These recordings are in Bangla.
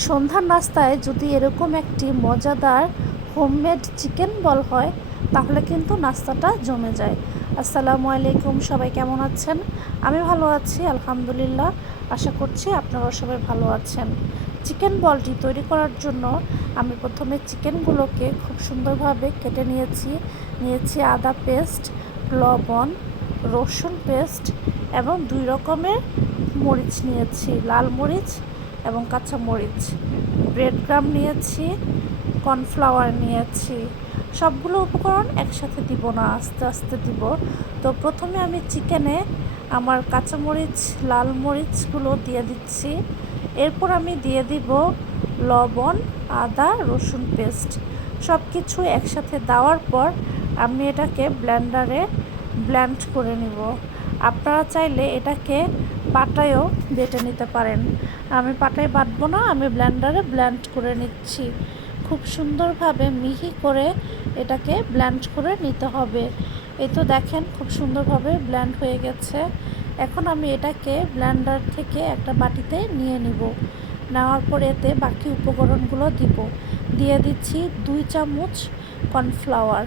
সন্ধ্যার নাস্তায় যদি এরকম একটি মজাদার হোমমেড চিকেন বল হয় তাহলে কিন্তু নাস্তাটা জমে যায়। আসসালামু আলাইকুম, সবাই কেমন আছেন? আমি ভালো আছি আলহামদুলিল্লাহ। আশা করছি আপনারাও সবাই ভালো আছেন। চিকেন বলটি তৈরি করার জন্য আমি প্রথমে চিকেনগুলোকে খুব সুন্দরভাবে কেটে নিয়েছি আদা পেস্ট, লবণ, রসুন পেস্ট এবং 2 রকমের মরিচ নিয়েছি, লাল মরিচ এবং কাঁচা মরিচ, ব্রেড ক্রাম্ব নিয়েছি, কর্নফ্লাওয়ার নিয়েছি। সবগুলো উপকরণ একসাথে দিব না, আস্তে আস্তে দিব। তো প্রথমে আমি চিকেনে আমার কাঁচামরিচ, লাল মরিচগুলো দিয়ে দিচ্ছি। এরপর আমি দিয়ে দিব লবণ, আদা, রসুন পেস্ট। সব কিছু একসাথে দেওয়ার পর আমি এটাকে ব্লেন্ডারে ব্লেন্ড করে নিব। আপনারা চাইলে এটাকে পাটায়ও বেটে নিতে পারেন। আমি পাটায় বাটবো না, আমি ব্লেন্ডারে ব্লেন্ড করে নিচ্ছি। খুব সুন্দরভাবে মিহি করে এটাকে ব্লেন্ড করে নিতে হবে। এই তো দেখেন খুব সুন্দরভাবে ব্লেন্ড হয়ে গেছে। এখন আমি এটাকে ব্লেন্ডার থেকে একটা বাটিতে নিয়ে নিব। নেওয়ার পর এতে বাকি উপকরণগুলো দিয়ে দিচ্ছি 2 চামচ কর্নফ্লাওয়ার।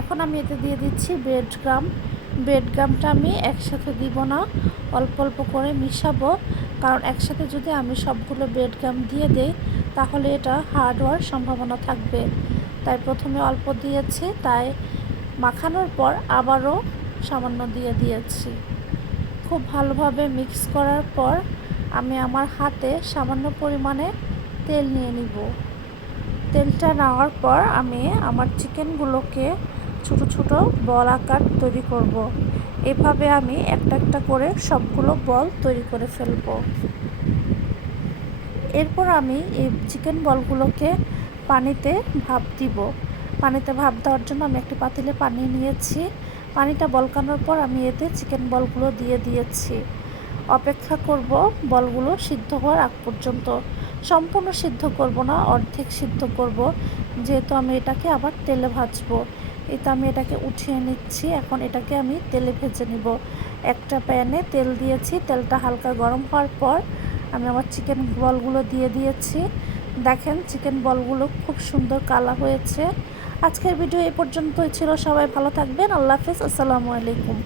এখন আমি এতে দিয়ে দিচ্ছি ব্রেড ক্রাম্বটা আমি একসাথে দিব না, অল্প অল্প করে মিশাবো। কারণ একসাথে যদি আমি সবগুলো ব্রেড ক্রাম্ব দিয়ে দেই তাহলে এটা হার্ড হওয়ার সম্ভাবনা থাকবে। তাই প্রথমে অল্প দিয়েছি, তাই মাখানোর পর আবারও সামান্য দিয়ে দিয়েছি। খুব ভালোভাবে মিক্স করার পর আমি আমার হাতে সামান্য পরিমাণে তেল নিয়ে নিব। তেলটা নেওয়ার পর আমি আমার চিকেনগুলোকে ছোট ছোট বল আকার তৈরি করব। এভাবে আমি একটা একটা করে সবগুলো বল তৈরি করে ফেলব। এরপর আমি এই চিকেন বলগুলোকে পানিতে ভাপ দিব। পানিতে ভাপ দেওয়ার জন্য আমি একটি পাতিলে পানি নিয়েছি। পানিটা বলকানোর পর আমি এতে চিকেন বলগুলো দিয়ে দিয়েছি। অপেক্ষা করব বলগুলো সিদ্ধ হওয়ার আগ পর্যন্ত। সম্পূর্ণ সিদ্ধ করব না, অর্ধেক সিদ্ধ করব, যেহেতু আমি এটাকে আবার তেলে ভাজবো। এই তো আমি এটাকে উঠিয়ে নিচ্ছি। এখন এটাকে আমি তেলে ভেজে নিব। একটা প্যানে তেল দিয়েছি, তেলটা হালকা গরম হওয়ার পর আমি আমার চিকেন বলগুলো দিয়ে দিয়েছি। দেখেন চিকেন বলগুলো খুব সুন্দর কালার হয়েছে। আজকের ভিডিও এ পর্যন্তই ছিল। সবাই ভালো থাকবেন। আল্লাহ হাফেজ। আসসালামু আলাইকুম।